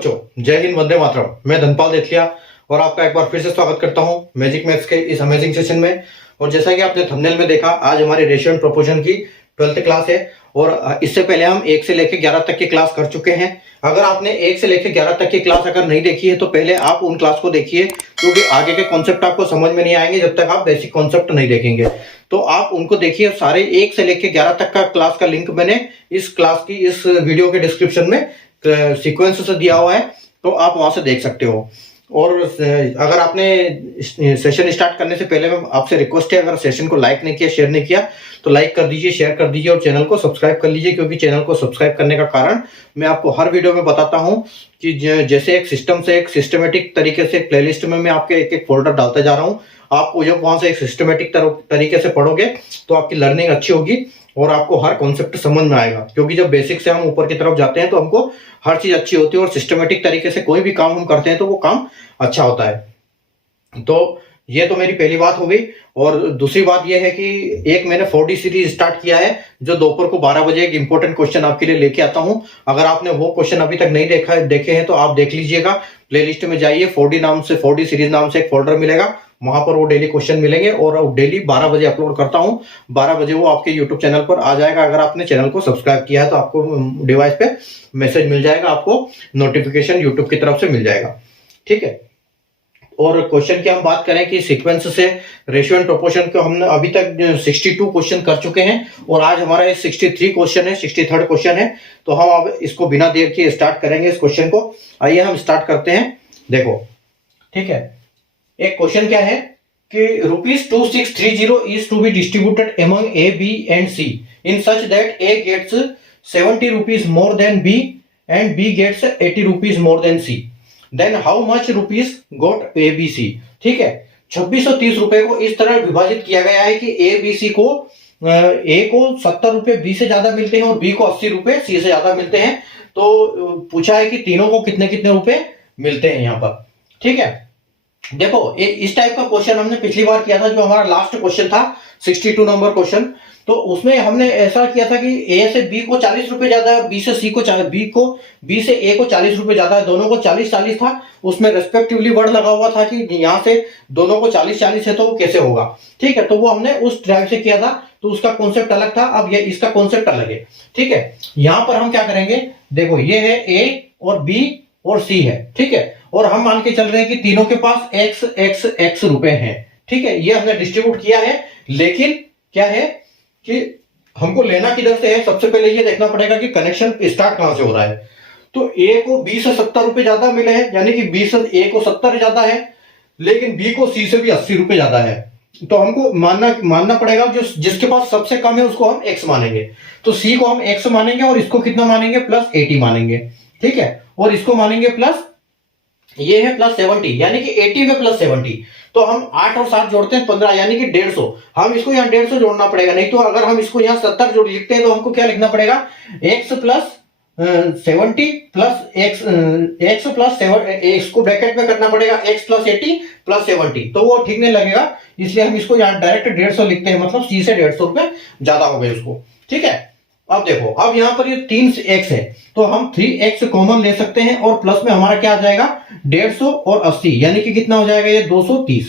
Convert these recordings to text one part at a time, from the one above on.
बच्चों, जय हिंद, वंदे मातरम। मैं धनपाल देथिया और आपका एक बार फिर से स्वागत करता हूं मैजिक मैथ्स के इस अमेजिंग सेशन में। और जैसा कि आपने थंबनेल में देखा, आज हमारी रेशियो एंड प्रोपोर्शन की 12th क्लास है और इससे पहले हम 1 से लेकर 11 तक की क्लास कर चुके हैं। अगर आपने 1 से लेकर 11 तक की क्लास अगर नहीं देखी है तो पहले आप उन क्लास को देखिए, क्योंकि आगे के कॉन्सेप्ट आपको समझ में नहीं आएंगे जब तक आप बेसिक कॉन्सेप्ट नहीं देखेंगे। तो आप उनको देखिए, सारे 1 से लेकर 11 तक का क्लास का लिंक मैंने इस क्लास की इस वीडियो के डिस्क्रिप्शन में सीक्वेंस से दिया हुआ है, तो आप वहां से देख सकते हो। और अगर आपने सेशन स्टार्ट करने से पहले मैं आपसे रिक्वेस्ट है, अगर सेशन को लाइक नहीं किया, शेयर नहीं किया तो लाइक कर दीजिए, शेयर कर दीजिए और चैनल को सब्सक्राइब कर लीजिए, क्योंकि चैनल को सब्सक्राइब करने का कारण मैं आपको हर वीडियो में बताता हूं कि जैसे एक सिस्टम से एक सिस्टमेटिक तरीके से प्लेलिस्ट में मैं आपके एक एक फोल्डर डालता जा रहा हूं। आप जब वहां से एक सिस्टमेटिक तरीके से पढ़ोगे तो आपकी लर्निंग अच्छी होगी और आपको हर कॉन्सेप्ट समझ में आएगा, क्योंकि जब बेसिक से हम ऊपर की तरफ जाते हैं तो हमको हर चीज अच्छी होती है और सिस्टमेटिक तरीके से कोई भी काम हम करते हैं तो वो काम अच्छा होता है। तो ये तो मेरी पहली बात हो गई। और दूसरी बात ये है कि एक मैंने 4D सीरीज स्टार्ट किया है, जो दोपहर को 12 बजे एक इंपॉर्टेंट क्वेश्चन आपके लिए लेके आता हूं। अगर आपने वो क्वेश्चन अभी तक नहीं देखे हैं तो आप देख लीजिएगा। प्लेलिस्ट में जाइए, 4D सीरीज नाम से एक फोल्डर मिलेगा, वहां पर वो डेली क्वेश्चन मिलेंगे और डेली 12 बजे अपलोड करता हूं। 12 बजे वो आपके यूट्यूब चैनल पर आ जाएगा। अगर आपने चैनल को सब्सक्राइब किया है तो आपको डिवाइस पे मैसेज मिल जाएगा, आपको नोटिफिकेशन यूट्यूब की तरफ से मिल जाएगा। ठीक है। और क्वेश्चन की हम बात करें कि सीक्वेंस से रेशियो एंड प्रोपोर्शन को हमने अभी तक 62 क्वेश्चन कर चुके हैं और आज हमारा 63 क्वेश्चन है, 63rd क्वेश्चन है। तो हम अब इसको बिना देर के स्टार्ट करेंगे इस क्वेश्चन को। आइए हम स्टार्ट करते हैं। देखो, ठीक है। एक क्वेश्चन क्या है कि ₹2630 is to be distributed among A, B and C in such that A gets ₹70 more than B and B gets ₹80 more than C. Then how much rupees got A, B, C? ठीक है। 2630 रुपए को इस तरह विभाजित किया गया है कि A, B, C को A को 70 रुपए B से ज्यादा मिलते हैं और B को 80 रुपए C से ज्यादा मिलते हैं। तो पूछा है कि तीनों को कितने कितने रुपए मिलते हैं यहाँ पर। ठीक है। देखो, इस टाइप का क्वेश्चन हमने पिछली बार किया था, जो हमारा लास्ट क्वेश्चन था 62 नंबर क्वेश्चन। तो उसमें हमने ऐसा किया था कि ए से बी को 40 रुपए ज्यादा है, बी से सी को बी से ए को 40 रुपए ज्यादा है, दोनों को 40-40 था। उसमें रेस्पेक्टिवली वर्ड लगा हुआ था कि यहाँ से दोनों को 40-40 है तो वो कैसे होगा। ठीक है। तो वो हमने उस टाइप से किया था, तो उसका कॉन्सेप्ट अलग था। अब ये इसका कॉन्सेप्ट अलग है। ठीक है। यहाँ पर हम क्या करेंगे, देखो ये है ए और बी और सी है। ठीक है। और हम मान के चल रहे हैं कि तीनों के पास x रुपए हैं। ठीक है। ये हमने डिस्ट्रीब्यूट किया है, लेकिन क्या है कि हमको लेना किधर से है। सबसे पहले ये देखना पड़ेगा कि कनेक्शन स्टार्ट कहां से हो रहा है। तो ए को बी से 70 रुपए ज्यादा मिले हैं, यानी कि बी से ए को 70 ज्यादा है, लेकिन बी को सी से भी 80 रुपए ज्यादा है। तो हमको मानना पड़ेगा जो जिसके पास सबसे कम है उसको हम x मानेंगे। तो सी को हम x मानेंगे और इसको कितना मानेंगे, +80 मानेंगे। ठीक है। और इसको मानेंगे प्लस, ये है +70, यानी कि 80 में +70। तो हम 8 और 7 जोड़ते हैं 15, यानी कि 150। हम इसको यहाँ 150 जोड़ना पड़ेगा, नहीं तो अगर हम इसको यहाँ 70 जोड़ लिखते हैं तो हमको क्या लिखना पड़ेगा, x + 70 x + 7, x को ब्रैकेट में करना पड़ेगा, x + 80 + 70। तो वो ठीक नहीं लगेगा, इसलिए हम इसको यहाँ डायरेक्ट 150 लिखते हैं, मतलब सी से 150 रुपए ज्यादा हो गए उसको। ठीक है। अब देखो, अब यहाँ पर ये 3x है तो हम 3x कॉमन ले सकते हैं और प्लस में हमारा क्या आ जाएगा, 150 और 80, यानी कि कितना हो जाएगा, ये 230।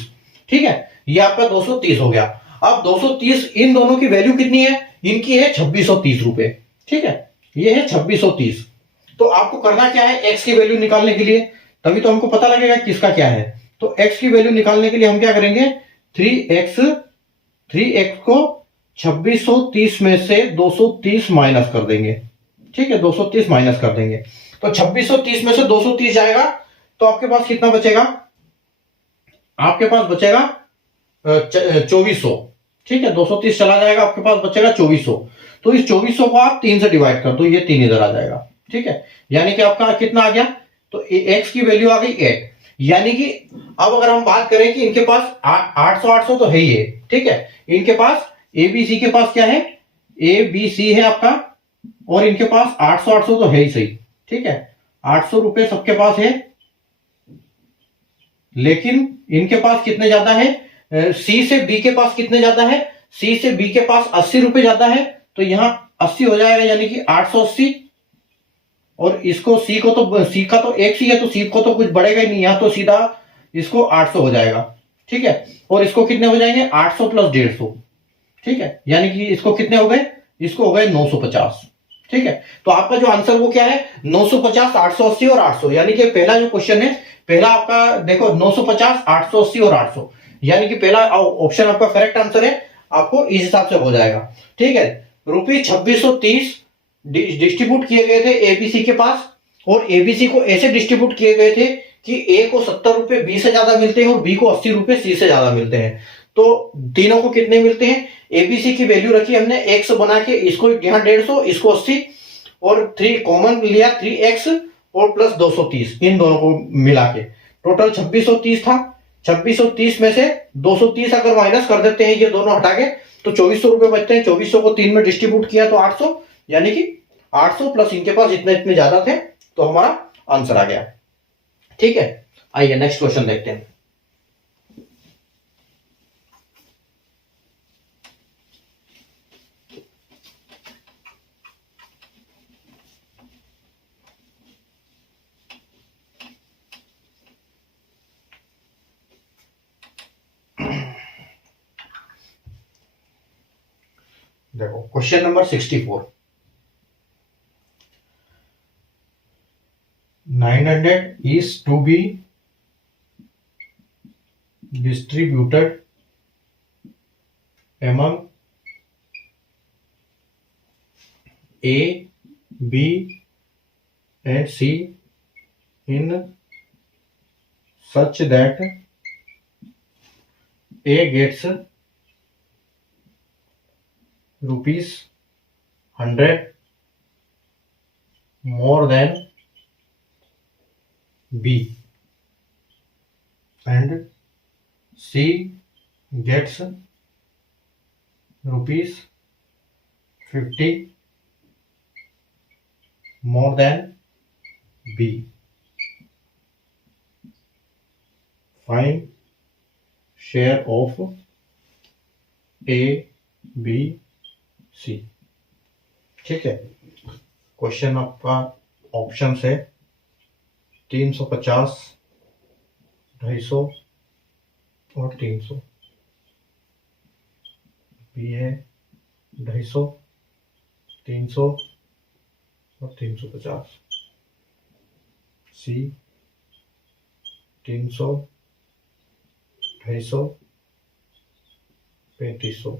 ठीक है। ये आपका 230 हो गया। अब 230, इन दोनों की वैल्यू कितनी है, इनकी है 2630 रुपए। ठीक है। ये है 2630। तो आपको करना क्या है, x की वैल्यू निकालने के लिए, तभी तो हमको पता लगेगा किसका क्या है। तो x की वैल्यू निकालने के लिए हम क्या करेंगे, 3x को 2630 में से 230 माइनस कर देंगे। ठीक है। 230 माइनस कर देंगे तो 2630 में से 230 जाएगा तो आपके पास कितना बचेगा, आपके पास बचेगा 2400। ठीक है। 230 चला जाएगा, आपके पास बचेगा 2400। तो इस 2400 को आप 3 से डिवाइड कर दो, ये 3 इधर आ जाएगा। ठीक है। यानी कि आपका कितना आ गया, तो x की वैल्यू आ गई 8। यानी कि अब अगर हम बात करें कि इनके पास 800 तो है ही है। ठीक है। इनके पास ABC के पास क्या है, ABC है आपका, और इनके पास 800 तो है ही सही। ठीक है। 800 रुपए सबके पास है, लेकिन इनके पास कितने ज्यादा है, C से B के पास कितने ज्यादा है, C से B के पास 80 रुपए ज्यादा है। तो यहां 80 हो जाएगा, यानी कि 880 और इसको सी को तो सी का तो एक सी है तो सी को तो कुछ बढ़ेगा ही नहीं, यहाँ तो सीधा इसको 800 हो जाएगा, ठीक है। और इसको कितने हो जाएंगे 800 प्लस 150, ठीक है, यानी कि इसको कितने हो गए, इसको हो गए 950, ठीक है। तो आपका जो आंसर वो क्या है 950, 880 और 800, यानी कि पहला जो क्वेश्चन है, पहला आपका देखो 950, 880 और 800, यानी कि पहला ऑप्शन आपका करेक्ट आंसर है, आपको इस हिसाब से हो जाएगा, ठीक है। रुपये 2630 डिस्ट्रीब्यूट किए गए थे एबीसी के पास, और एबीसी को ऐसे डिस्ट्रीब्यूट किए गए थे कि ए को 70 रुपए बी से ज्यादा मिलते हैं और बी को 80 रुपए सी से ज्यादा मिलते हैं। तो तीनों को कितने मिलते हैं, एबीसी की वैल्यू रखी हमने एक्स बना के, इसको यहाँ 150, इसको 80, और 3 कॉमन लिया 3x और प्लस 230, इन दोनों को मिला के टोटल 2630 था। 2630 में से 230 अगर माइनस कर देते हैं ये दोनों हटा के तो 2400 रुपए बचते हैं। 2400 को 3 में डिस्ट्रीब्यूट किया तो 800, यानी कि 800 प्लस इनके पास इतने इतने ज्यादा थे, तो हमारा आंसर आ गया, ठीक है। आइए नेक्स्ट क्वेश्चन देखते हैं। देखो question number 64, 900 is to be distributed among A, B and C in such that A gets rupees 100 more than B and C gets rupees 50 more than B. Find share of A, B, C, ठीक है। Question आपका option है 350, 250 और 300, B है 250, 300 और 350, सी 300, 250, 3500,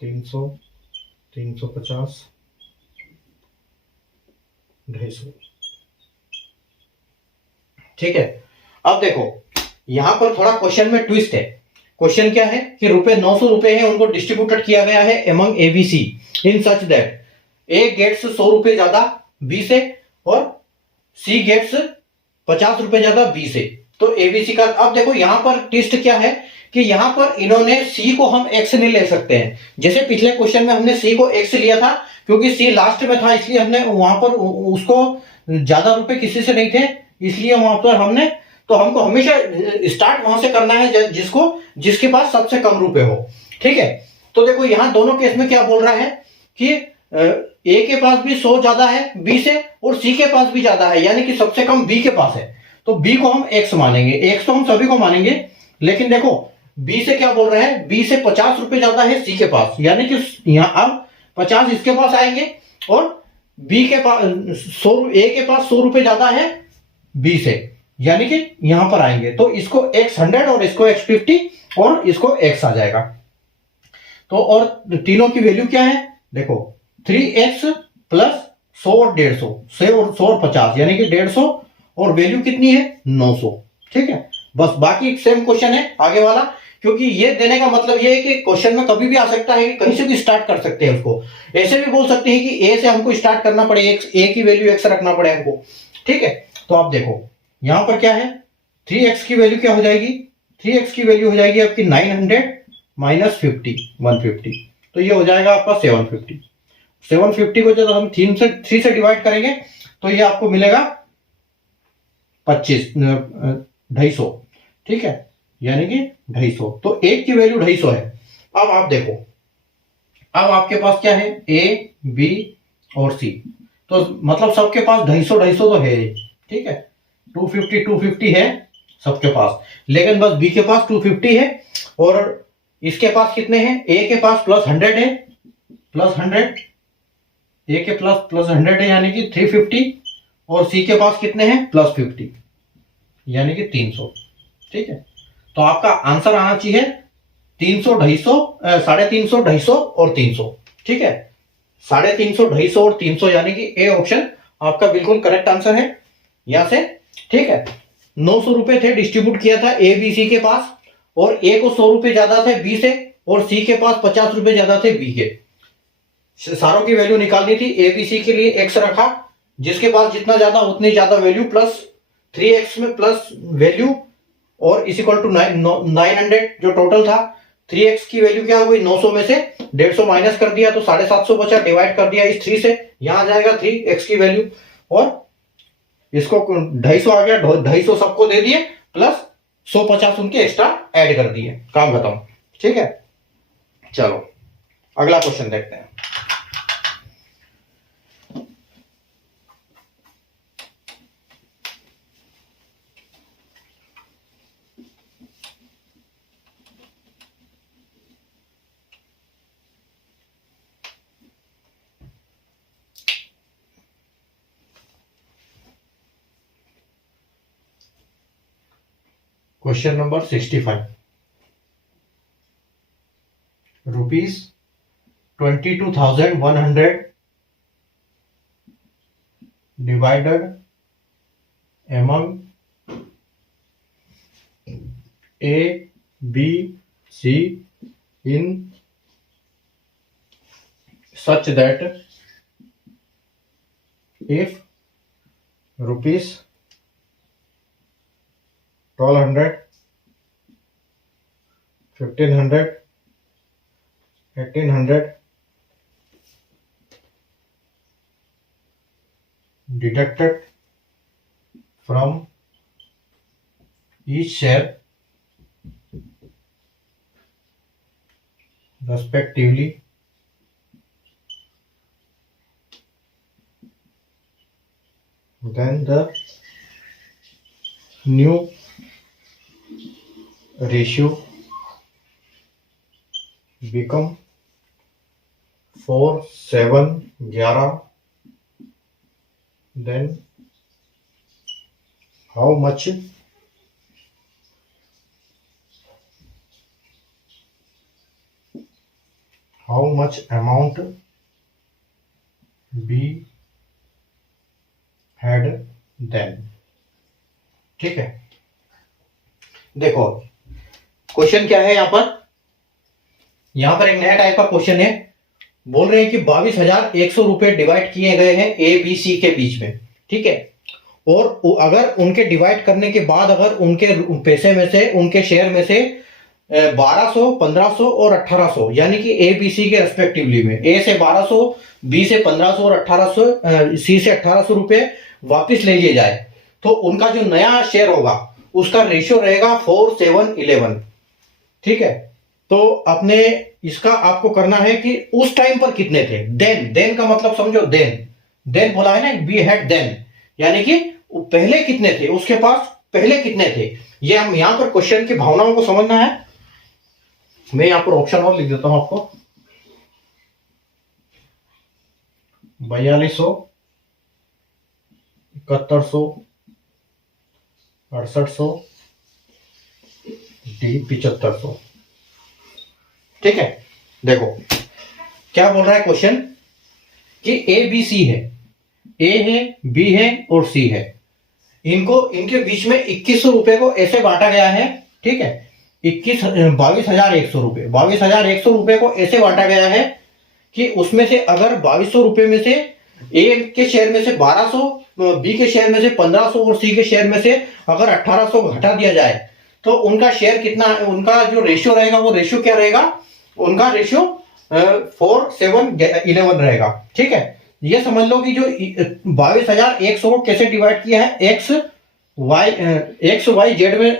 300, 350, 250, ठीक है। अब देखो यहां पर थोड़ा क्वेश्चन में ट्विस्ट है। क्वेश्चन क्या है कि रुपए 900 रुपए हैं, उनको डिस्ट्रीब्यूटेड किया गया है among A B C in such that A gets 100 रुपए ज्यादा बी से और सी गेट्स 50 रुपए ज्यादा बी से। तो एबीसी का अब देखो यहां पर ट्विस्ट क्या है कि यहां पर इन्होंने सी को हम एक्स नहीं ले सकते हैं, जैसे पिछले क्वेश्चन में हमने सी को एक्स लिया था क्योंकि सी लास्ट में था, इसलिए हमने वहां पर उसको ज्यादा रुपए किसी से नहीं थे, इसलिए वहां पर हमने, तो हमको हमेशा स्टार्ट वहां से करना है जिसके पास सबसे कम रुपए हो, ठीक है। तो देखो यहां दोनों केस में क्या बोल रहा है कि ए के पास भी 100 ज्यादा है बी से और सी के पास भी ज्यादा है, यानी कि सबसे कम बी के पास है, तो बी को हम एक्स मानेंगे। एक्स तो हम सभी को मानेंगे, लेकिन देखो बी से क्या बोल रहे हैं, बी से 50 रुपए ज्यादा है सी के पास, यानी कि यहां अब 50 इसके पास आएंगे और बी के पास 100, ए के पास 100 रुपए ज्यादा है बी से, यानी कि यहां पर आएंगे तो इसको x 100 और इसको x 50 और इसको x आ जाएगा। तो और तीनों की वैल्यू क्या है देखो 3x प्लस 100 और 150, 100 और 50 यानी कि 150 और वैल्यू कितनी है 900, ठीक है। बस बाकी सेम क्वेश्चन है आगे वाला, क्योंकि ये देने का मतलब ये है कि क्वेश्चन में कभी भी आ सकता है कि कहीं से भी स्टार्ट कर सकते हैं उसको, ऐसे भी बोल सकते हैं कि ए से हमको स्टार्ट करना पड़े, ए की वैल्यू x रखना पड़े हमको, ठीक है। तो आप देखो यहां पर क्या है 3x की वैल्यू क्या हो जाएगी, 3x की वैल्यू हो जाएगी आपकी 900 माइनस 50 150, तो ये हो जाएगा आपका 750। 750 को जब हम 3 से डिवाइड करेंगे तो ये आपको मिलेगा 250, ठीक है, यानी कि 250, तो एक की वैल्यू 250 है। अब आप देखो अब आपके पास क्या है ए बी और सी, तो मतलब सबके पास 250 तो है ही, ठीक है, 250 है सबके पास, लेकिन बस बी के पास 250 है और इसके पास कितने हैं, ए के पास +100 है, +100, ए के +100 है यानी कि 350 और सी के पास कितने हैं +50 यानी कि 300, ठीक है। तो आपका आंसर आना चाहिए 300, 250, 350, 250 और 300, ठीक है, 350, 250 और 300 यानी कि ए ऑप्शन आपका बिल्कुल करेक्ट आंसर है यहां से, ठीक है। 900 रुपए थे, डिस्ट्रीब्यूट किया था ए बी सी के पास, और ए को 100 रुपए ज्यादा थे बी से, और सी के पास 50 रुपए ज्यादा थे बी के। सारों की वैल्यू निकालनी थी, ए बी सी के लिए एक्स रखा, जिसके पास जितना ज्यादा उतनी ज्यादा वैल्यू, प्लस 3x में प्लस वैल्यू और इज इक्वल टू 900 जो टोटल था। 3x की वैल्यू क्या हो गई, 900 में से 150 माइनस कर दिया तो 750 बचा, डिवाइड कर दिया इस 3 से, यहां जाएगा 3x की वैल्यू, और इसको 250 आ गया, 250 सबको दे दिए, प्लस 150 उनके एक्स्ट्रा ऐड कर दिए, काम खत्म, ठीक है। चलो अगला क्वेश्चन देखते हैं। Question number 65, ₹22,100 divided among A, B, C in such that if ₹1,200, 1,500, 1,800 deducted from each share respectively, then the new ratio become 4:7:11, then how much amount B had then, ठीक है। देखो क्वेश्चन क्या है यहां पर एक नया टाइप का क्वेश्चन है, बोल रहे हैं कि 22,100 रुपए डिवाइड किए गए हैं ए बी सी के बीच में, ठीक है, और अगर उनके डिवाइड करने के बाद अगर उनके पैसे में से, उनके शेयर में से 1200, 1500 और 1800 यानी कि ए बी सी के रेस्पेक्टिवली में, ए से 1200, बी से 1500 और 1800, सी से 1800 रुपए वापिस ले लिए जाए, तो उनका जो नया शेयर होगा उसका रेशियो रहेगा 4:7:11, ठीक है। तो अपने इसका आपको करना है कि उस टाइम पर कितने थे, देन का मतलब समझो, देन बोला है ना, वी हैड देन, यानी कि पहले कितने थे, उसके पास पहले कितने थे, ये हम यहां पर क्वेश्चन की भावनाओं को समझना है। मैं यहां पर ऑप्शन और लिख देता हूं आपको, 4200, 7100, 6800, डी 7500, ठीक है। देखो क्या बोल रहा है क्वेश्चन कि ए बी सी है, ए है, बी है और सी है, इनके बीच में 2100 रुपए को ऐसे बांटा गया है, ठीक है, 22,100 रुपए, 22,100 रुपए को ऐसे बांटा गया है कि उसमें से अगर 2200 रुपए में से ए के शेयर में से 1200, बी के शेयर में से 1500 और सी के शेयर में से अगर 1800 घटा दिया जाए तो उनका शेयर कितना, उनका जो रेशियो रहेगा वो रेशियो क्या रहेगा, उनका रेशियो 4:7:11 रहेगा, ठीक है। ये समझ लो कि जो 22,100 को कैसे डिवाइड किया है, एक्स वाई जेड में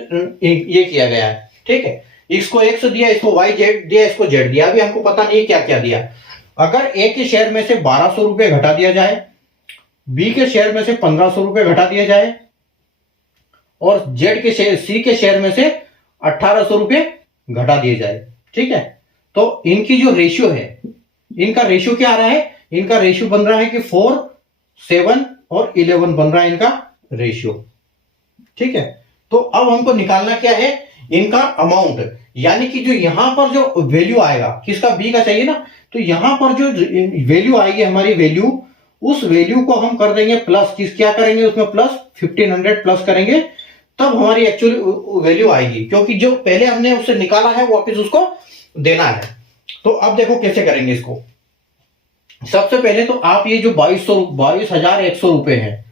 ये किया गया है, ठीक है। इसको एक्स दिया, इसको वाई जेड दिया, इसको जेड दिया, अभी हमको पता नहीं क्या क्या दिया, अगर ए के शेयर में से 1200 रुपये घटा दिया जाए, बी के शेयर में से 1500 रुपये घटा दिया जाए और जेड के शेयर, सी के शेयर में से 1800 रुपये घटा दिए जाए, ठीक है। तो इनकी जो रेशियो है, इनका रेशियो क्या आ रहा है, इनका रेशियो बन रहा है कि 4, 7 और 11 बन रहा है इनका रेशियो, ठीक है। तो अब हमको निकालना क्या है, इनका अमाउंट, यानी कि जो यहां पर जो वैल्यू आएगा, किसका, बी का चाहिए ना, तो यहां पर जो वैल्यू आएगी हमारी वैल्यू, उस वैल्यू को हम कर देंगे प्लस, क्या करेंगे उसमें प्लस 1500 प्लस करेंगे, तब हमारी एक्चुअली वैल्यू आएगी, क्योंकि जो पहले हमने उससे निकाला है वापस उसको देना है। तो अब देखो कैसे करेंगे इसको। सबसे पहले तो आप ये जो 22,100 रुपए है,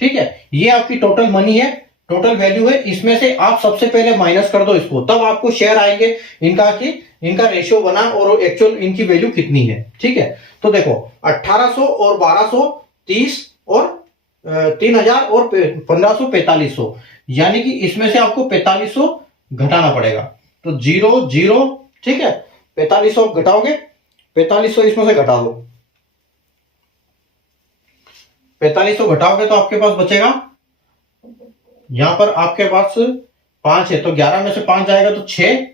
ठीक है, ये आपकी टोटल मनी है, टोटल वैल्यू है, इसमें से आप सबसे पहले माइनस कर दो इसको, तब आपको शेयर आएंगे इनका, कि इनका रेशियो बना और एक्चुअल इनकी वैल्यू कितनी है, ठीक है। तो देखो 1800 और 1200, 30 और 3000 और 1500, 4500, यानी कि इसमें से आपको 4500 घटाना पड़ेगा। तो 0 0, ठीक है, 4500 घटाओगे, 4500 इसमें से घटा दो, 4500 घटाओगे तो आपके पास बचेगा, यहां पर आपके पास 5 है, तो 11 में से 5 जाएगा तो 6,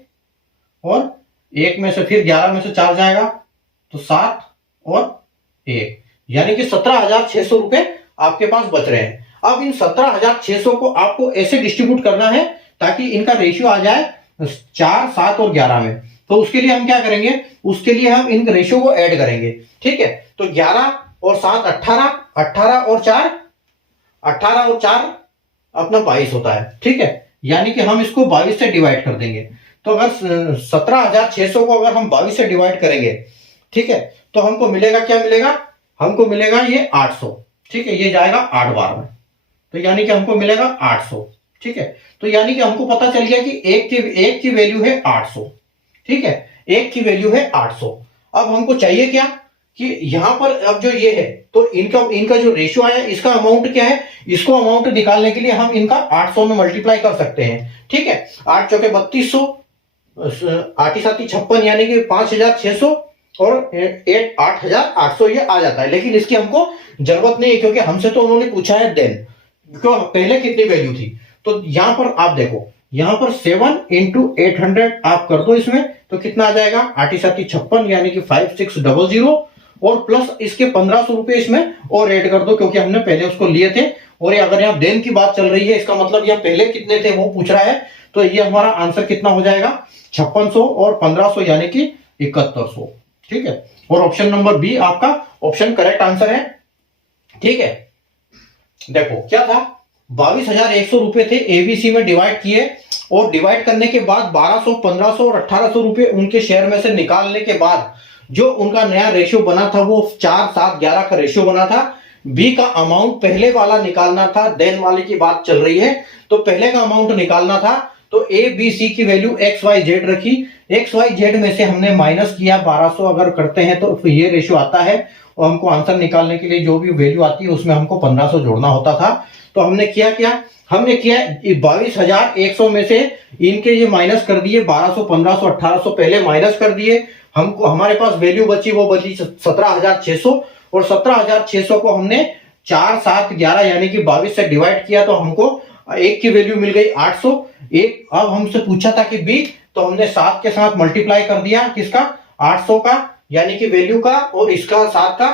और 1 में से फिर 11 में से 4 जाएगा तो 7 और 1, यानी कि 17,600 रुपए आपके पास बच रहे हैं। अब इन 17,600 को आपको ऐसे डिस्ट्रीब्यूट करना है ताकि इनका रेशियो आ जाए 4, 7 और 11 में। तो उसके लिए हम क्या करेंगे, उसके लिए हम इन रेशियो को ऐड करेंगे, ठीक है। तो 11 और 7 18, 18 और 4 अपना 22 होता है, ठीक है, यानी कि हम इसको 22 से डिवाइड कर देंगे। तो अगर 17,600 को अगर हम 22 से डिवाइड करेंगे, ठीक है, तो हमको मिलेगा, क्या मिलेगा, हमको मिलेगा ये 800, ठीक है, ये जाएगा 8 बार में, तो यानी कि हमको मिलेगा 800, ठीक है। तो यानी कि हमको पता चल गया कि एक की वैल्यू है 800, ठीक है, एक की वैल्यू है 800। अब हमको चाहिए क्या, कि यहां पर अब जो ये है, तो इनका जो रेशियो आया, इसका अमाउंट क्या है, इसको अमाउंट निकालने के लिए हम इनका 800 में मल्टीप्लाई कर सकते हैं, ठीक है। 8 चौके 3200, 8 सात 56, यानी कि 5,600 और 8,800 ये आ जाता है। लेकिन इसकी हमको जरूरत नहीं है, क्योंकि हमसे तो उन्होंने पूछा है देन, क्यों पहले कितनी वैल्यू थी। तो यहां पर आप देखो, यहां पर 7 × 800 आप कर दो इसमें, तो कितना आ जाएगा, 8 सात 56, यानी कि 5600, और प्लस इसके 1500 रुपए इसमें और ऐड कर दो, क्योंकि हमने पहले उसको लिए थे। और ये अगर यहाँ देन की बात चल रही है, इसका मतलब यहाँ पहले कितने थे वो पूछ रहा है। तो ये हमारा आंसर कितना हो जाएगा, 5600 और 1500, यानी कि 7100, ठीक है। और ऑप्शन नंबर बी आपका ऑप्शन करेक्ट आंसर है, ठीक है। देखो क्या था, 22,100 रुपए थे, एबीसी में डिवाइड किए, और डिवाइड करने के बाद 1200, 1500 और 1800 रुपए उनके शेयर में से निकालने के बाद जो उनका नया रेशियो बना था वो 4, 7, 11 का रेशियो बना था। बी का अमाउंट पहले वाला निकालना था, देन वाले की बात चल रही है, तो पहले का अमाउंट निकालना था। तो ए बी सी की वैल्यू एक्स वाई जेड रखी, एक्स वाई जेड में से हमने माइनस किया, 1200 अगर करते हैं तो ये रेशियो आता है, और हमको आंसर निकालने के लिए जो भी वैल्यू आती है उसमें हमको 1500 जोड़ना होता था। तो हमने किया क्या, हमने किया 22,100 में से इनके ये माइनस कर दिए, 1200, 1500, 1800 पहले माइनस कर दिए, हमको हमारे पास वैल्यू बची, वो बची 17,600, और 17,600 को हमने 4, 7, 11 यानी कि 22 से डिवाइड किया, तो हमको एक की वैल्यू मिल गई 800। एक अब हमसे पूछा था कि बी, तो हमने 7 के साथ मल्टीप्लाई कर दिया, किसका, 800 का, यानी कि वैल्यू का, और इसका 7 का,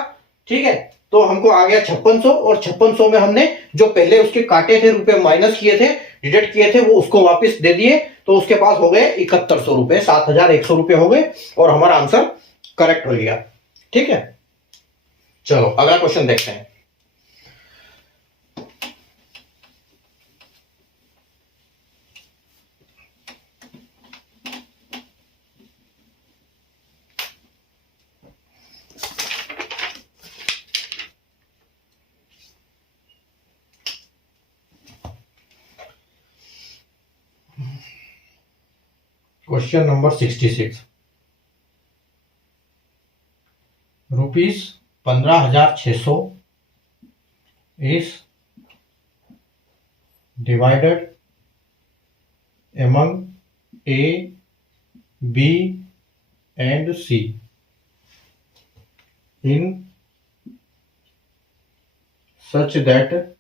ठीक है। तो हमको आ गया 5600, और 5600 में हमने जो पहले उसके काटे थे रुपए, माइनस किए थे, डिडक्ट किए थे, वो उसको वापस दे दिए, तो उसके पास हो गए 7100 रुपए, 7,100 रुपए हो गए, और हमारा आंसर करेक्ट हो गया, ठीक है। चलो अगला क्वेश्चन देखते हैं। Question number 66, rupees 15,600 is divided among A, B and C. in such that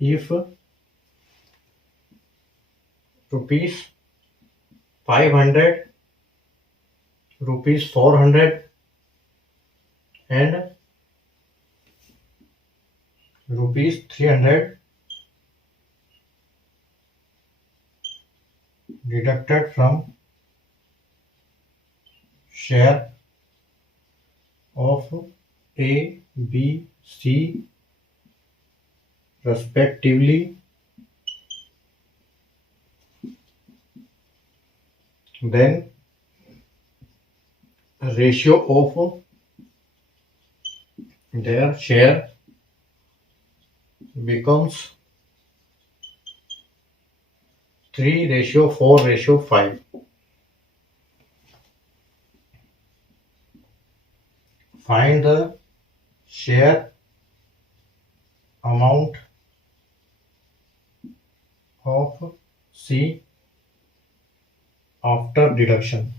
if rupees 500, rupees 400 and rupees 300 deducted from share of A, B, C respectively, then ratio of their share becomes 3:4:5. Find the share amount of C after deduction.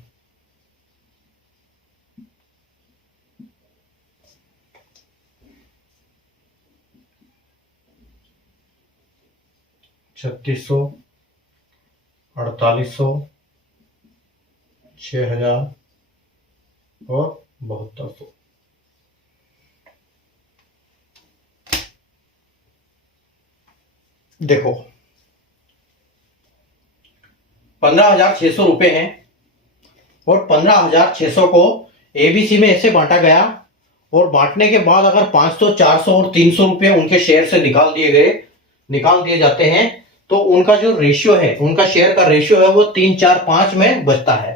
$3600, 4800, 6000 और 7200। देखो 15,600 रुपए हैं और 15,600 को ABC में ऐसे बांटा गया और बांटने के बाद अगर 500, 400 और 300 रुपए उनके शेयर से निकाल दिए जाते हैं तो उनका जो रेशियो है, उनका शेयर का रेशियो है वो 3, 4, 5 में बचता है।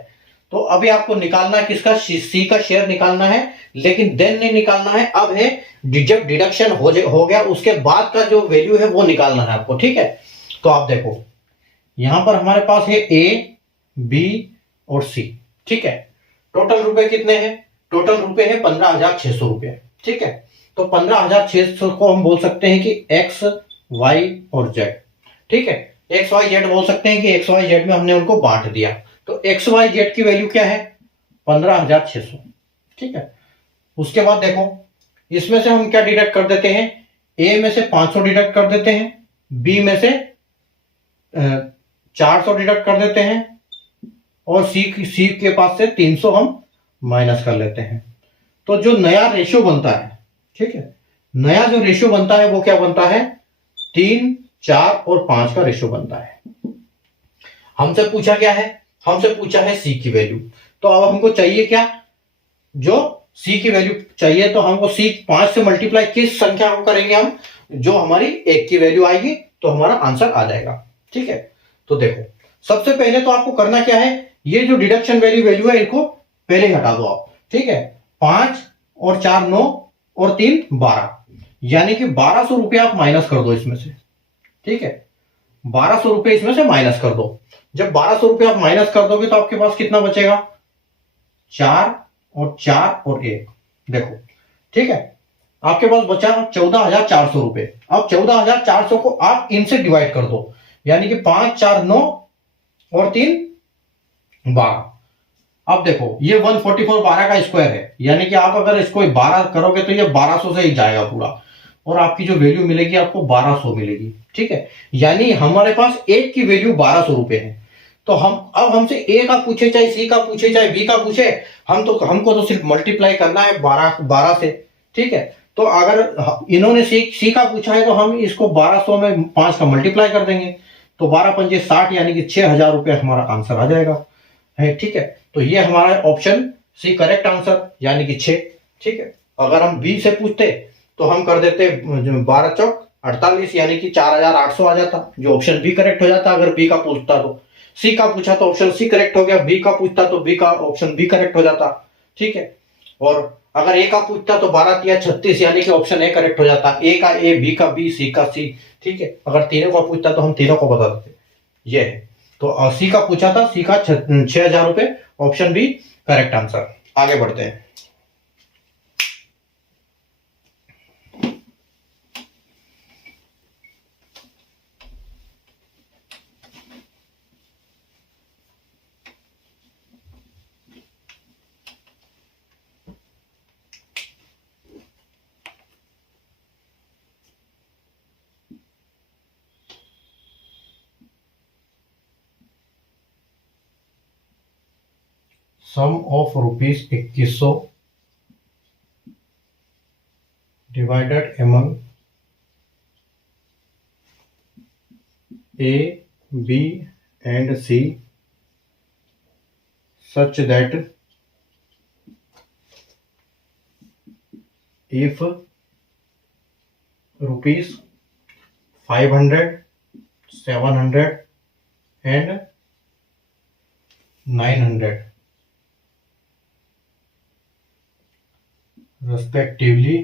तो अभी आपको निकालना है किसका, सी का शेयर निकालना है, लेकिन देन नहीं निकालना है, अब है जब डिडक्शन हो गया उसके बाद का जो वैल्यू है वो निकालना है आपको। ठीक है, तो आप देखो यहां पर हमारे पास है ए, बी और सी। ठीक है, टोटल रुपए कितने हैं, टोटल रुपए है 15,600 रुपए। ठीक है, तो 15,600 को हम बोल सकते हैं कि एक्स, वाई और जेड। ठीक है, एक्स वाई जेड बोल सकते हैं कि एक्स वाई जेड में हमने उनको बांट दिया, तो एक्स वाई जेड की वैल्यू क्या है, 15,600। ठीक है, उसके बाद देखो इसमें से हम क्या डिडक्ट कर देते हैं, ए में से 500 डिडक्ट कर देते हैं, बी में से 400 डिडक्ट कर देते हैं और सी के पास से 300 हम माइनस कर लेते हैं। तो जो नया रेशियो बनता है, ठीक है, नया जो रेशियो बनता है वो क्या बनता है, 3, 4 और 5 का रेशियो बनता है। हमसे पूछा क्या है, हमसे पूछा है सी की वैल्यू। तो अब हमको चाहिए क्या, जो सी की वैल्यू चाहिए, तो हमको सी 5 से मल्टीप्लाई किस संख्या को करेंगे हम, जो हमारी 1 की वैल्यू आएगी तो हमारा आंसर आ जाएगा। ठीक है, तो देखो सबसे पहले तो आपको करना क्या है, ये जो डिडक्शन वैल्यू है इनको पहले हटा दो आप। ठीक है, 5 और 4 9 और 3 12, यानी कि 1200 रुपए आप माइनस कर दो इसमें से। ठीक है, 1200 रुपए इसमें से माइनस कर दो। जब 1200 रुपए आप माइनस कर दोगे तो आपके पास कितना बचेगा, 4 और 4 और 1। देखो ठीक है, आपके पास बचा 14,400 रुपए। अब 14,400 को आप इनसे डिवाइड कर दो, यानी कि 5, 4 9 और 3 12। अब देखो ये 144 12 का स्क्वायर है, यानी कि आप अगर इसको 12 करोगे तो ये 1200 से ही जाएगा पूरा, और आपकी जो वैल्यू मिलेगी आपको 1200 मिलेगी। ठीक है, यानी हमारे पास एक की वैल्यू 1200 रुपए है। तो अब हमसे ए का पूछे चाहे सी का पूछे चाहे बी का पूछे, हमको तो सिर्फ मल्टीप्लाई करना है 12 से। ठीक है, तो अगर इन्होंने सी का पूछा है तो हम इसको 1200 में 5 का मल्टीप्लाई कर देंगे, तो 12 पंजे 60, यानी कि 6,000 रुपए हमारा आंसर आ जाएगा है। ठीक है, तो ये हमारा ऑप्शन सी करेक्ट आंसर, यानी कि 6। ठीक है, अगर हम बी से पूछते तो हम कर देते 12 चौक 48, यानी कि 4,800 आ जाता, जो ऑप्शन बी करेक्ट हो जाता अगर बी का पूछता। तो सी का पूछा तो ऑप्शन सी करेक्ट हो गया, बी का पूछता तो बी का ऑप्शन बी करेक्ट हो जाता। ठीक है, और अगर ए का पूछता तो 12 या 36, यानी कि ऑप्शन ए करेक्ट हो जाता, ए का ए, बी का बी, सी का सी। ठीक है, अगर तीनों का पूछता तो हम तीनों को बता देते। ये है, तो सी का पूछा था, सी का 6,000 रुपए, ऑप्शन बी करेक्ट आंसर। आगे बढ़ते हैं। Sum of rupees 2100 divided among A, B and C such that if rupees 500, 700 and 900 respectively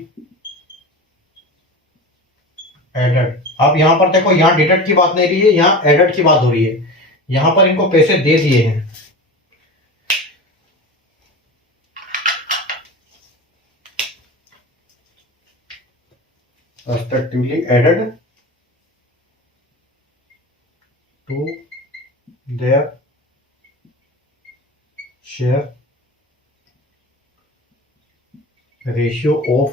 added. अब यहां पर देखो, यहां डिडक्ट की बात नहीं रही है, यहां एडेड की बात हो रही है। यहां पर इनको पैसे दे दिए हैं, respectively added to their share ratio of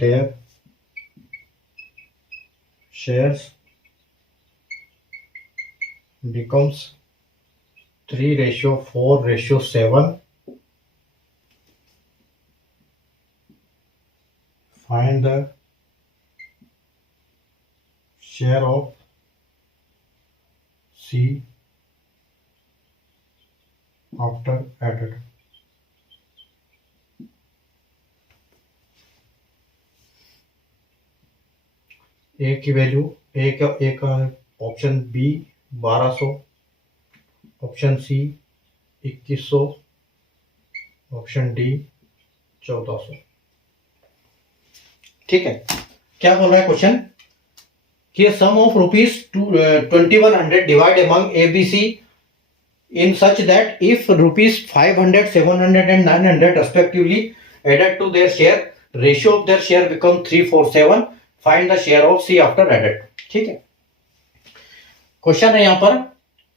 their shares becomes 3:4:7. Find the share of C after added. ए की वैल्यू, ए का option B 1200, option C 2100, option D 1400। ठीक है, क्या बोल रहा है क्वेश्चन कि sum of rupees 2100 divide among A B C in such that if rupees 500, 700 and 900 respectively added to their share, ratio of their share become 3:4:7. Find the share of C after added. ठीक है, question है यहां पर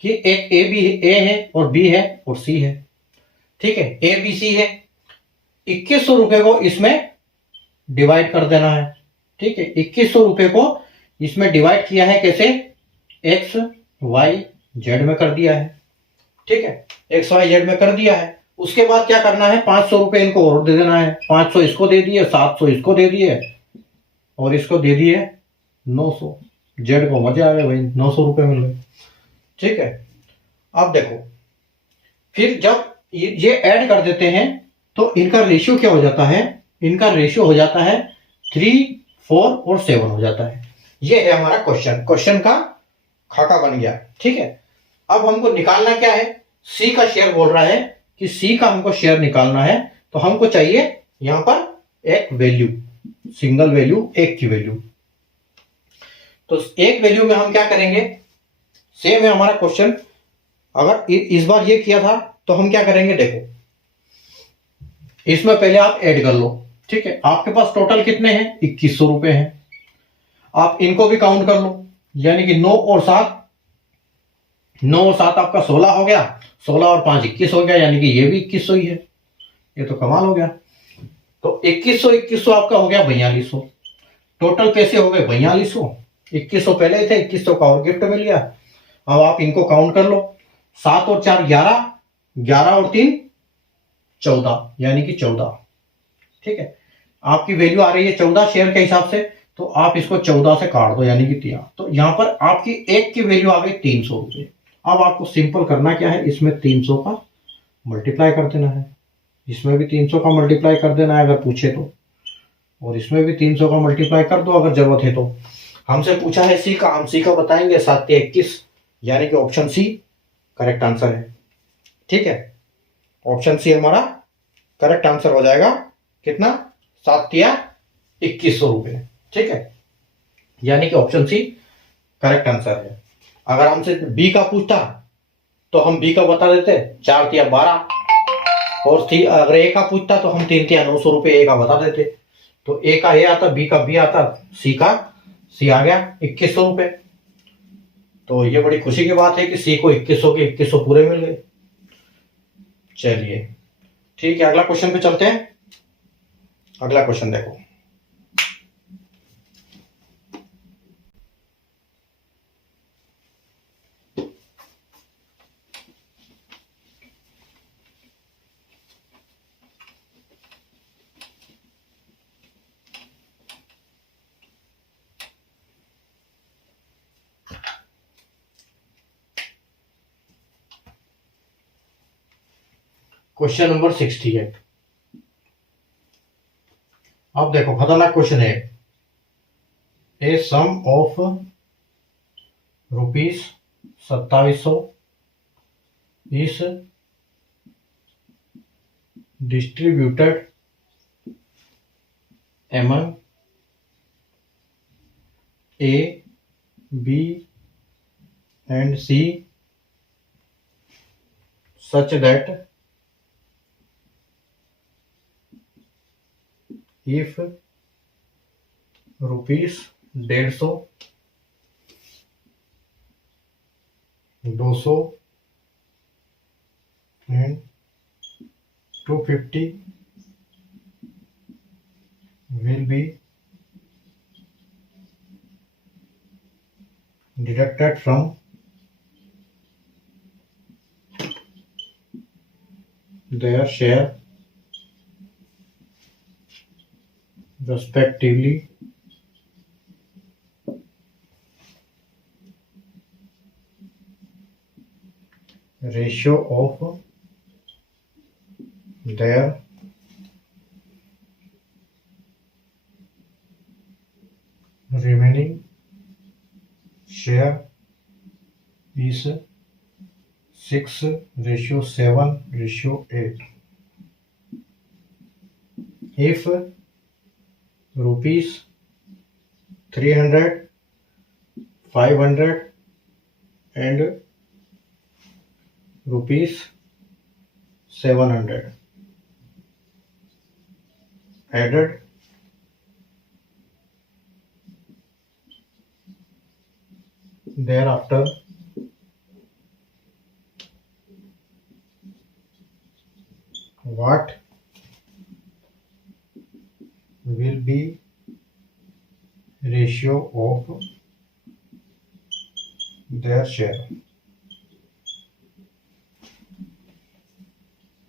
कि एक ए है और B है और सी है। ठीक है, ए बी सी है, 2100 रुपए को इसमें डिवाइड कर देना है। ठीक है, 2100 रुपए को इसमें डिवाइड किया है कैसे, एक्स वाई जेड में कर दिया है। ठीक है, एक्स वाई जेड में कर दिया है। उसके बाद क्या करना है, 500 रुपए इनको और दे देना है। 500 इसको दे दिए, 700 इसको दे दिए और इसको दे दिए 900। जेड को मजा आ गया भाई, 900 रुपए मिल गए। ठीक है, अब देखो, फिर जब ये ऐड कर देते हैं तो इनका रेशियो क्या हो जाता है, इनका रेशियो हो जाता है 3, 4 और 7 हो जाता है। ये है हमारा क्वेश्चन का खाका बन गया। ठीक है, अब हमको निकालना क्या है, सी का शेयर बोल रहा है कि सी का हमको शेयर निकालना है। तो हमको चाहिए यहां पर एक वैल्यू, सिंगल वैल्यू, एक की वैल्यू। तो एक वैल्यू में हम क्या करेंगे, सेम है हमारा क्वेश्चन। अगर इस बार ये किया था तो हम क्या करेंगे, देखो इसमें पहले आप ऐड कर लो। ठीक है, आपके पास टोटल कितने हैं, 2100 रुपए हैं। आप इनको भी काउंट कर लो, यानी कि 9 और 7 आपका 16 हो गया, 16 और 5 21 हो गया, यानी कि ये भी 2100 ही है। ये तो कमाल हो गया। तो 2100 आपका हो गया 4200। टोटल पैसे हो गए 4200। 2100 पहले थे, 2100 का और गिफ्ट मिल गया। अब आप इनको काउंट कर लो, 7 और 4 11, 11 और 3 14, यानी कि 14। ठीक है, आपकी वैल्यू आ रही है 14 शेयर के हिसाब से, तो आप इसको 14 से काट दो, यानी कि 3। तो यहां पर आपकी एक की वैल्यू आ गई 300 रुपए। अब आपको सिंपल करना क्या है, इसमें 300 का मल्टीप्लाई कर देना है, इसमें भी 300 का मल्टीप्लाई कर देना है अगर पूछे तो, और इसमें भी 300 का मल्टीप्लाई कर दो अगर जरूरत है तो। हमसे पूछा है सी का, हम सी का बताएंगे 7 या 21, यानी कि ऑप्शन सी करेक्ट आंसर है। ठीक है, ऑप्शन सी हमारा करेक्ट आंसर हो जाएगा। कितना, 7 या 2100 रुपए। ठीक है, यानी कि ऑप्शन सी करेक्ट आंसर है। अगर हमसे बी का पूछता तो हम बी का बता देते, 4 या 12, और अगर ए का पूछता तो हम 3 या 900 रुपए ए का बता देते। तो ए का ए आता, बी का बी आता, सी का सी आ गया 2100 रुपए। तो ये बड़ी खुशी की बात है कि सी को 2100 के 2100 पूरे मिल गए। चलिए ठीक है, अगला क्वेश्चन पे चलते हैं। अगला क्वेश्चन देखो, क्वेश्चन नंबर 68। अब देखो खतरनाक क्वेश्चन है। A sum of rupees 2700 is distributed among A, B and C such that if rupees 150, 200 and 250 will be deducted from their share respectively, ratio of their remaining share is 6:7:8. If rupees 300, 500 and rupees 700 added thereafter, what will be ratio of their share?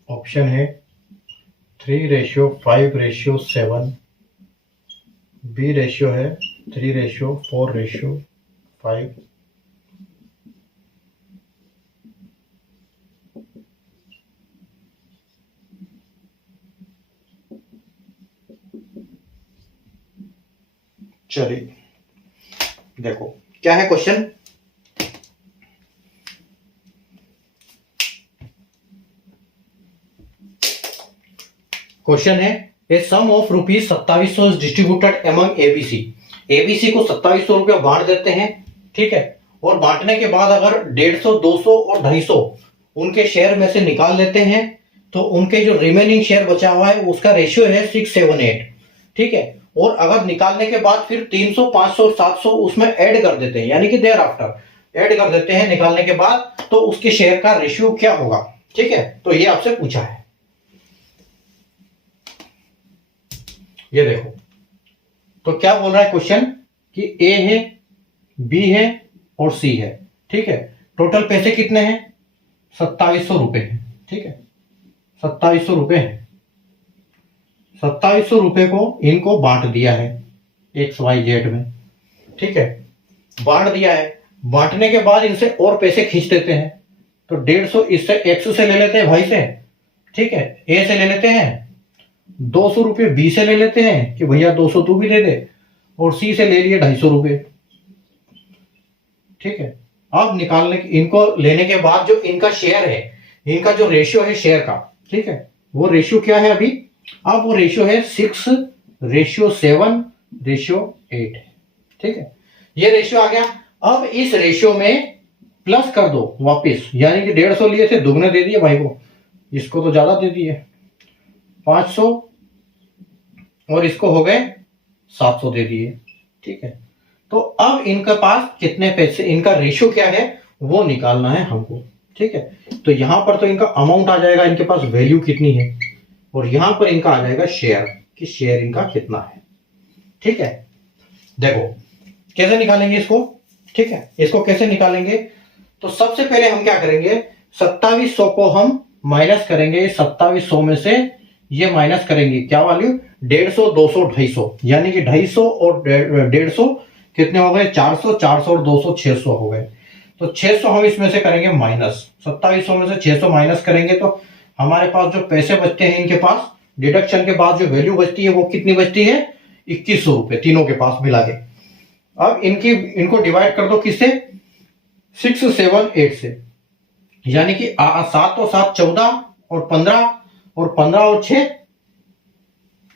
Option है 3:5:7, B ratio है 3:4:5, चलिए देखो क्या है question. Question है a sum of rupees 2700 is distributed among A B C. A B C को 2700 रुपया बांट देते हैं, ठीक है, और बांटने के बाद अगर 150, 200 और 250 उनके शेयर में से निकाल लेते हैं तो उनके जो रिमेनिंग शेयर बचा हुआ है उसका रेशियो है 6:7:8, ठीक है। और अगर निकालने के बाद फिर 300, 500 और 700 उसमें ऐड कर देते हैं, यानी कि देयर आफ्टर ऐड कर देते हैं निकालने के बाद, तो उसके शेयर का रेशियो क्या होगा, ठीक है। तो ये आपसे पूछा है। ये देखो तो क्या बोल रहा है क्वेश्चन कि ए है, बी है और सी है, ठीक है। टोटल पैसे कितने हैं? 2700 रुपए हैं, ठीक है, 2700 रुपए हैं। 2700 रुपए को इनको बांट दिया है XYZ में, ठीक है, बांट दिया है। बांटने के बाद इनसे और पैसे खींच देते हैं, तो 150 इससे X से ले लेते हैं भाई से, ठीक है, ए से ले लेते हैं, 200 रुपये बी से ले लेते हैं कि भैया 200 तू भी दे दे, और सी से ले लिए 250 रुपये, ठीक है। अब निकालने इनको लेने के बाद जो इनका शेयर है, इनका जो रेशियो है शेयर का, ठीक है, वो रेशियो क्या है अभी? अब वो रेशियो है 6:7:8 है, ठीक है। ये रेशियो आ गया। अब इस रेशियो में प्लस कर दो वापिस, यानी कि 150 लिए थे, दुगने दे दिए भाई को, इसको तो ज्यादा दे दिए 500 और इसको हो गए 700 दे दिए, ठीक है। तो अब इनके पास कितने पैसे, इनका रेशियो क्या है वो निकालना है हमको, ठीक है। तो यहां पर तो इनका अमाउंट आ जाएगा, इनके पास वैल्यू कितनी है, और यहां पर इनका आ जाएगा शेयर, कि शेयर इनका कितना है, ठीक है। देखो कैसे निकालेंगे इसको, ठीक है, इसको कैसे निकालेंगे? तो सबसे पहले हम क्या करेंगे, 2700 को हम माइनस करेंगे, 2700 में से ये माइनस करेंगे क्या वैल्यू, 150, 200, 250, यानी कि 250 और 150 कितने हो गए, 400, 400 और 200 600 हो गए। तो 600 हम इसमें से करेंगे माइनस, 2700 में से 600 माइनस करेंगे तो हमारे पास जो पैसे बचते हैं इनके पास, डिडक्शन के बाद जो वैल्यू बचती है वो कितनी बचती है, 2100 रुपए तीनों के पास मिला के। अब इनको डिवाइड कर दो किससे, 6, 7, 8 से, यानी कि 7 और 7 14 और 15 और 15 और 6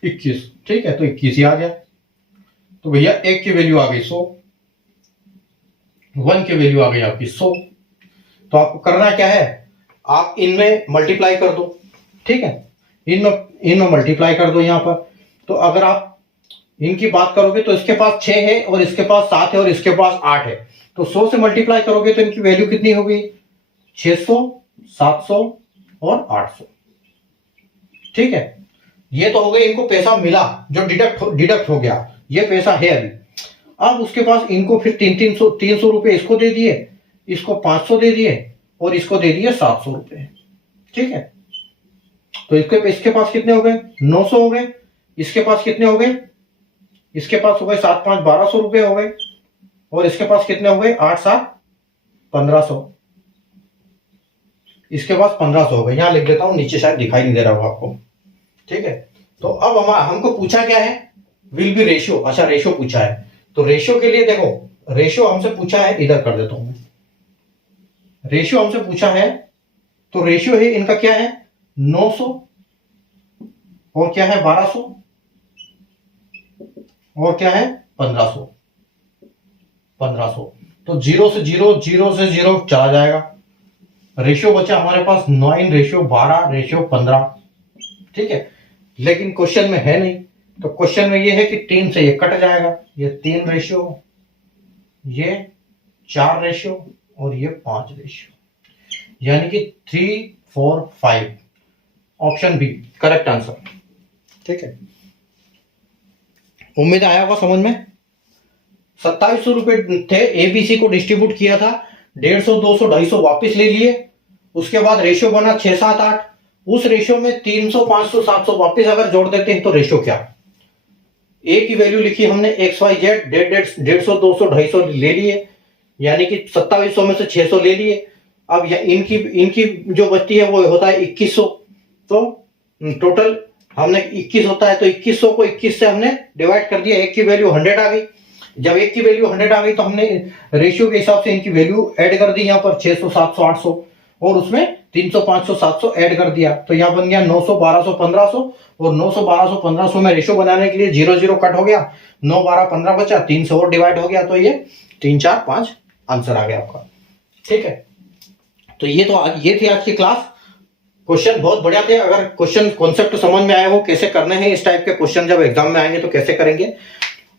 21। ठीक है, तो 21 ही आ गया। तो भैया एक की वैल्यू आ गई 100, 1 की वैल्यू आ गई आपकी 100। तो आपको करना क्या है, आप इनमें मल्टीप्लाई कर दो। ठीक है, इनमें मल्टीप्लाई कर दो यहां पर। तो अगर आप इनकी बात करोगे तो इसके पास 6 है और इसके पास 7 है और इसके पास 8 है, तो 100 से मल्टीप्लाई करोगे तो इनकी वैल्यू कितनी होगी, 600, 700 और 800। ठीक है, ये तो हो गई, इनको पैसा मिला जो डिडक्ट हो गया, ये पैसा है अभी। अब उसके पास इनको फिर 300 रुपए इसको दे दिए, इसको 500 दे दिए और इसको दे दिए 700 रुपए। ठीक है, तो इसके पास कितने हो गए, 900 हो गए। इसके पास कितने हो गए, इसके पास हो गए 7, 5, 1200 रुपए हो गए। और इसके पास कितने हो गए, 8, 7, 1500। इसके पास 1500 हो गए। यहां लिख देता हूं, नीचे शायद दिखाई नहीं दे रहा होगा आपको। ठीक है, तो अब हमको पूछा क्या है, विल बी रेशियो। अच्छा, रेशियो पूछा है, तो रेशियो के लिए देखो, रेशियो हमसे पूछा है, इधर कर देता हूं, रेशियो हमसे पूछा है, तो रेशियो है इनका क्या है, 900 और क्या है 1200 और क्या है 1500। तो 0 से 0, 0 से 0 चला जाएगा। रेशियो बचा हमारे पास 9 रेशियो 12 रेशियो 15। ठीक है, लेकिन क्वेश्चन में है नहीं, तो क्वेश्चन में ये है कि 3 से ये कट जाएगा, ये 3 रेशियो, ये 4 रेशियो और ये 5 रेशियो, यानी कि 3, 4, 5। Option B correct answer. ठीक है, उम्मीद आया होगा समझ में। 2700 रुपए थे, एबीसी को डिस्ट्रीब्यूट किया था, 150, 200, 250 वापस ले लिए। उसके बाद रेशियो बना 6, 7, 8। उस रेशियो में 300, 500, 700 वापस अगर जोड़ देते हैं तो रेशियो क्या, ए की वैल्यू लिखी हमने XYZ, 150, 200, 250 ले लिए, यानी कि 2700 में से 600 ले लिए। अब इनकी जो बचती है वो होता है 2100। तो टोटल हमने 21 होता है, तो 2100 को 21 से हमने डिवाइड कर दिया, एक की वैल्यू 100 आ गई। जब एक की वैल्यू 100 आ गई तो हमने रेशियो के हिसाब से इनकी वैल्यू ऐड कर दी, यहाँ पर 600, 700, 800 और उसमें 300, 500, 700 ऐड कर दिया, तो यहाँ बन गया 900, 1200, 1500। और 900, 1200, 1500 में रेशियो बनाने के लिए 0, 0 कट हो गया, 9, 12, 15 बचा, 300 और डिवाइड हो गया, तो ये 3, 4, 5 आंसर आ गया आपका। ठीक है, तो ये थी आज की क्लास। क्वेश्चन बहुत बढ़िया थे। अगर क्वेश्चन कॉन्सेप्ट समझ में आए हो, कैसे करने हैं इस टाइप के क्वेश्चन, जब एग्जाम में आएंगे तो कैसे करेंगे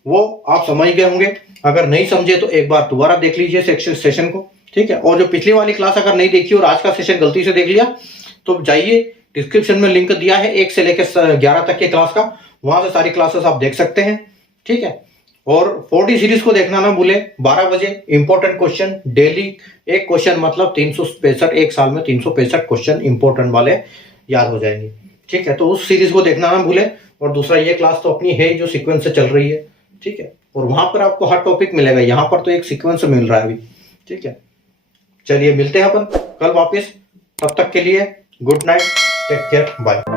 वो आप समझ गए होंगे। अगर नहीं समझे तो एक बार दोबारा देख लीजिए सेशन को। ठीक है, और जो पिछली वाली क्लास अगर नहीं देखी और आज का सेशन गलती से देख लिया तो जाइए, डिस्क्रिप्शन में लिंक दिया है 1 से लेकर 11 तक के क्लास का, वहां से सारी क्लासेस आप देख सकते हैं। ठीक है, और 4D सीरीज को देखना ना भूले, 12 बजे इंपॉर्टेंट क्वेश्चन डेली, एक क्वेश्चन मतलब 365, एक साल में 365 क्वेश्चन इंपॉर्टेंट वाले याद हो जाएंगे। ठीक है, तो उस सीरीज को देखना ना भूले। और दूसरा ये क्लास तो अपनी है जो सीक्वेंस से चल रही है। ठीक है, और वहां पर आपको हर टॉपिक मिलेगा, यहाँ पर तो एक सीक्वेंस से मिल रहा है अभी। ठीक है, चलिए मिलते हैं अपन कल वापस, तब तक के लिए good night, take care, bye.